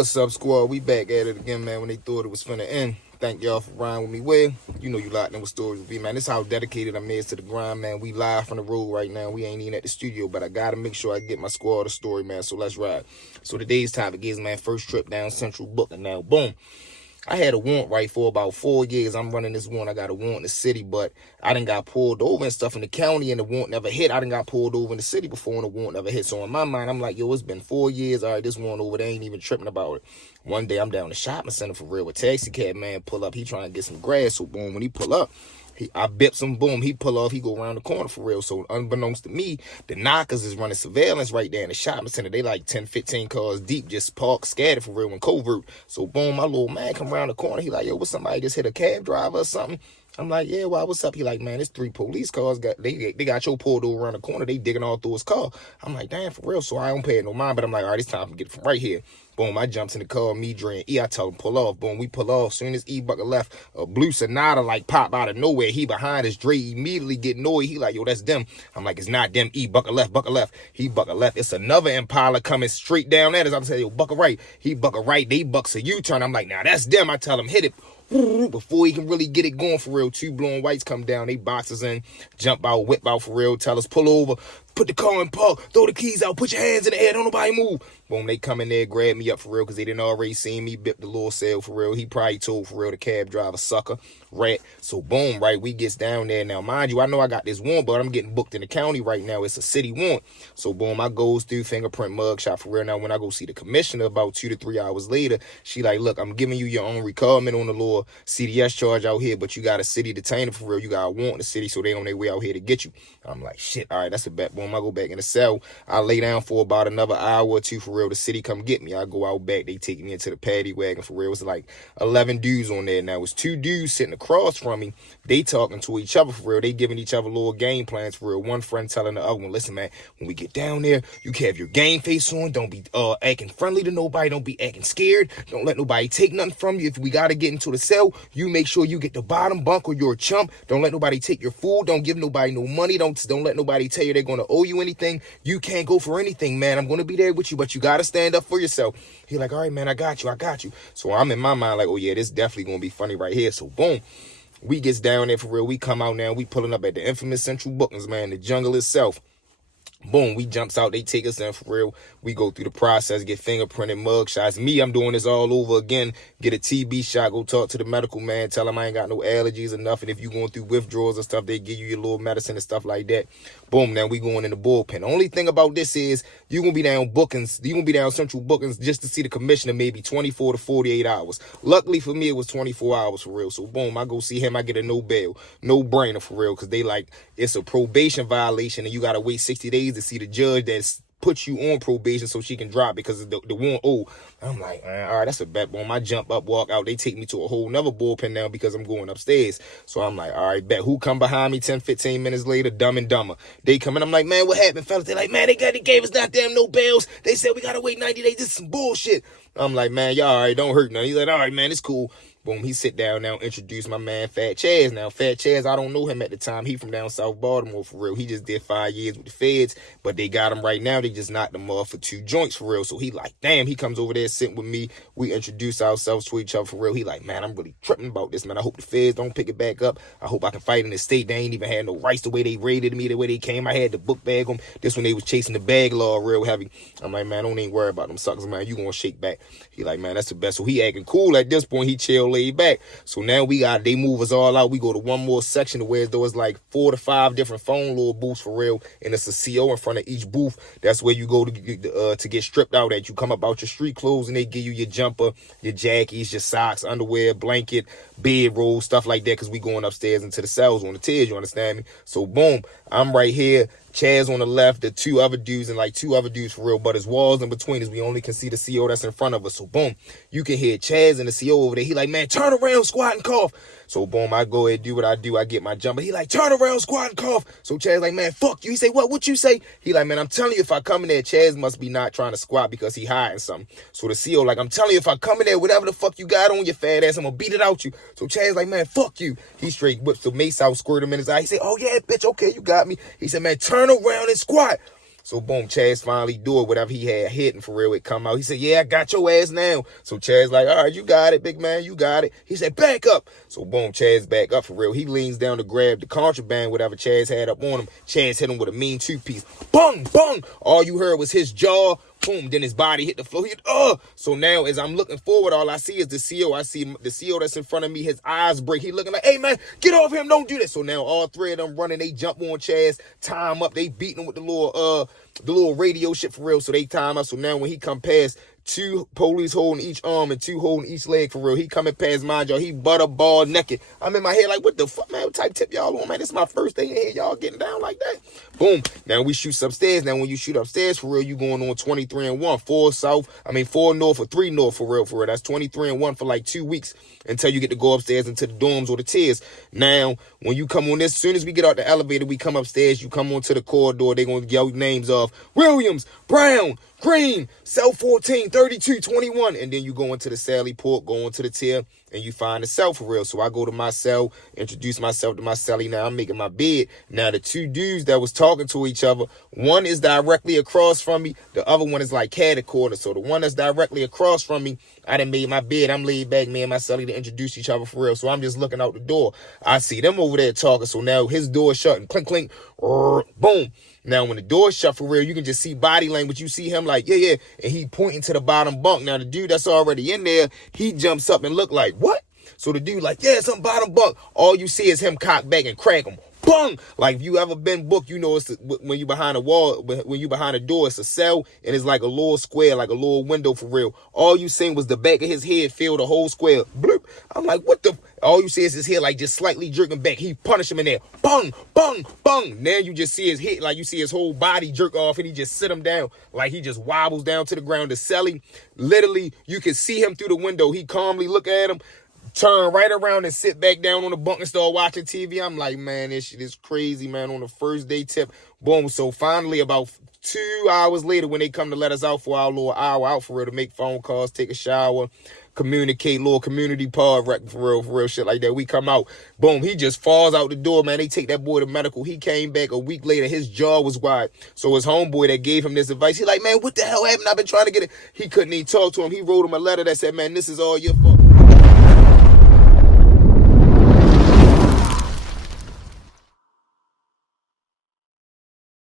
What's up, squad? We back at it again, man, when they thought it was finna end. Thank y'all for riding with me. Well, you know you locked in with Stories with me, man. This is how dedicated I'm is to the grind, man. We live from the road right now. We ain't even at the studio, but I gotta make sure I get my squad a story, man. So let's ride. So today's topic is, man, first trip down Central Booking. Now, boom. I had a warrant right for about 4 years. I'm running this warrant. I got a warrant in the city, but I done got pulled over and stuff in the county, and the warrant never hit. I done got pulled over in the city before, and the warrant never hit. So in my mind, I'm like, yo, it's been 4 years. All right, this warrant over there ain't even tripping about it. One day, I'm down the shopping center for real. A taxi cab man pull up. He trying to get some grass. So boom, when he pull up, I bips him, boom, he pull off, he go around the corner for real. So unbeknownst to me, the knockers is running surveillance right there in the shopping center. They like 10, 15 cars deep, just parked, scattered for real in covert. So boom, my little man come around the corner. He like, yo, what, somebody just hit a cab driver or something? I'm like, yeah, well, what's up? He like, man, it's 3 police cars. They got your pulled over around the corner. They digging all through his car. I'm like, damn, for real. So I don't pay it no mind, but I'm like, all right, it's time to get it from right here. Boom, I jumps in the car, me, Dre, and E. I tell him, pull off. Boom, we pull off. Soon as E bucket left, a blue Sonata like pop out of nowhere. He behind us. Dre immediately get annoyed. He like, yo, that's them. I'm like, it's not them. E, bucket left, bucket left. He bucket left. It's another Impala coming straight down at us. I'm saying, yo, bucket right. He bucket right. They bucks a U-turn. I'm like, nah, that's them. I tell him, hit it. Before he can really get it going for real, 2 blue and whites come down, they boxes in, jump out, whip out for real, tell us pull over, put the car in park, throw the keys out, put your hands in the air, don't nobody move. Boom, they come in there, grab me up for real, because they didn't already seen me, bip the little cell for real. He probably told for real the cab driver, sucker, rat. So boom, right, we gets down there. Now, mind you, I know I got this warrant, but I'm getting booked in the county right now. It's a city warrant. So boom, I goes through fingerprint mugshot for real. Now, when I go see the commissioner about 2 to 3 hours later, she like, look, I'm giving you your own recallment on the little CDS charge out here, but you got a city detainer for real. You got a warrant in the city, so they on their way out here to get you. I'm like, shit, all right, that's a bet. Boom, I go back in the cell. I lay down for about another hour or 2 for real. The city come get me. I go out back. They take me into the paddy wagon for real. It was like 11 dudes on there. Now, it was 2 dudes sitting across from me. They talking to each other for real. They giving each other little game plans for real. One friend telling the other one, listen, man, when we get down there, you can have your game face on. Don't be acting friendly to nobody. Don't be acting scared. Don't let nobody take nothing from you. If we got to get into the cell, you make sure you get the bottom bunk or you're a chump. Don't let nobody take your food. Don't give nobody no money. Don't let nobody tell you they're going to owe you anything. You can't go for anything, man. I'm going to be there with you, but you got to stand up for yourself. He like, all right, man, I got you. So I'm in my mind like, oh, yeah, this definitely going to be funny right here. So boom, we gets down there for real. We come out now. We pulling up at the infamous Central Bookings, man, the jungle itself. Boom, we jumps out, they take us in for real. We go through the process, get fingerprinted, mug shots. Me, I'm doing this all over again. Get a TB shot, go talk to the medical man, tell him I ain't got no allergies or nothing. If you going through withdrawals and stuff, they give you your little medicine and stuff like that. Boom, now we going in the bullpen. The only thing about this is you gonna be down bookings, you gonna be down Central Bookings just to see the commissioner maybe 24 to 48 hours. Luckily for me, it was 24 hours for real. So boom, I go see him, I get a no bail, no brainer for real, because they like, it's a probation violation and you gotta wait 60 days to see the judge that's put you on probation so she can drop because of the warrant. Oh, I'm like, all right, that's a bet. Boom, I jump up, walk out. They take me to a whole nother bullpen now because I'm going upstairs. So I'm like, all right, bet. Who come behind me 10, 15 minutes later? Dumb and Dumber. They come in. I'm like, man, what happened, fellas? They're like, man, they gave us goddamn no bails. They said we got to wait 90 days. This is some bullshit. I'm like, man, y'all all right, don't hurt nothing. He's like, all right, man, it's cool. Boom, he sit down now, introduce my man Fat Chaz. Now, Fat Chaz, I don't know him at the time. He from down South Baltimore for real. He just did 5 years with the feds, but they got him right now. They just knocked him off for 2 joints for real. So he like, damn, he comes over there sitting with me. We introduce ourselves to each other for real. He like, man, I'm really tripping about this, man. I hope the feds don't pick it back up. I hope I can fight in the state. They ain't even had no rights the way they raided me, the way they came. I had to book bag them. This when they was chasing the bag law real heavy. I'm like, man, don't even worry about them suckers, man. You gonna shake back. He like, man, that's the best. So he acting cool at this point. He chill, laid back. So now they move us all out. We go to one more section where there was like 4 to 5 different phone little booths for real. And it's a CO in front of each booth. That's where you go to get stripped out at. You come up out your street clothes and they give you your jumper, your jackies, your socks, underwear, blanket, bedroll, stuff like that. Because we going upstairs into the cells on the tiers, you understand me? So boom, I'm right here. Chaz on the left, the 2 other dudes, and like 2 other dudes for real, but there's walls in between us. We only can see the CO that's in front of us. So boom, you can hear Chaz and the CO over there. He like, man, turn around, squat and cough. So boom, I go ahead, do what I do. I get my jumper. He like, turn around, squat and cough. So Chaz like, man, fuck you. He say, what you say? He like, man, I'm telling you, if I come in there, Chaz must be not trying to squat because he hiding something. So the CO like, I'm telling you, if I come in there, whatever the fuck you got on your fat ass, I'm gonna beat it out you. So Chaz like, man, fuck you. He straight whips the mace out, squirt him in his eye. He say, oh yeah, bitch, okay, you got me. He said, man, turn around and squat. So boom, Chaz finally do it, whatever he had hidden for real, it come out. He said, yeah, I got your ass now. So Chaz like, all right, you got it, big man, you got it. He said, back up. So boom, Chaz back up for real. He leans down to grab the contraband, whatever Chaz had up on him. Chaz hit him with a mean two-piece. Bung, bung. All you heard was his jaw. Boom, then his body hit the floor. So now as I'm looking forward, all I see is the CO. I see the CO that's in front of me. His eyes break. He looking like, hey, man, get off him. Don't do that. So now all three of them running. They jump on Chaz, tie him up. They beating him with the little radio shit for real. So they tie him up. So now when he come past, 2 police holding each arm and 2 holding each leg for real. He coming past my jaw. He butterball naked. I'm in my head like, what the fuck, man? What type tip y'all on, man? This is my first day in here. Y'all getting down like that? Boom. Now we shoot upstairs. Now when you shoot upstairs for real, you going on 23 and 1. 4 north or 3 north for real. That's 23 and 1 for like 2 weeks until you get to go upstairs into the dorms or the tiers. Now, when you come on this, as soon as we get out the elevator, we come upstairs, you come onto the corridor, they're going to yell names of Williams, Brown, Green, cell 14, 32, 21. And then you go into the Sally Port, go into the tier, and you find the cell for real. So I go to my cell, introduce myself to my cellie. Now I'm making my bed. Now the 2 dudes that was talking to each other, one is directly across from me. The other one is like cat corner. So the one that's directly across from me, I done made my bed. I'm laid back, me and my cellie to introduce each other for real. So I'm just looking out the door. I see them over there talking. So now his door shut and clink, clink, boom. Now, when the door's shut for real, you can just see body language. You see him like, yeah. And he pointing to the bottom bunk. Now, the dude that's already in there, he jumps up and look like, what? So the dude like, yeah, it's on bottom bunk. All you see is him cock back and crack him. Bung! Like, if you ever been booked, you know, it's when you behind a wall, when you behind a door, it's a cell, and it's like a little square, like a little window for real. All you seen was the back of his head fill the whole square. Bloop. I'm like, what the? All you see is his head, like, just slightly jerking back. He punished him in there. Bung! Bung! Bung! Now you just see his head, like, you see his whole body jerk off, and he just sit him down. Like, he just wobbles down to the ground. The celly, literally, you can see him through the window. He calmly look at him, turn right around and sit back down on the bunk and start watching TV. I'm like, man, this shit is crazy, man. On the first day tip, boom. So finally, about 2 hours later, when they come to let us out for our little hour out for real, to make phone calls, take a shower, communicate, little community pod rec for real, shit like that. We come out, boom, he just falls out the door, man. They take that boy to medical. He came back a week later. His jaw was wide. So his homeboy that gave him this advice, he like, man, what the hell happened? I've been trying to get it. He couldn't even talk to him. He wrote him a letter that said, man, this is all your fault.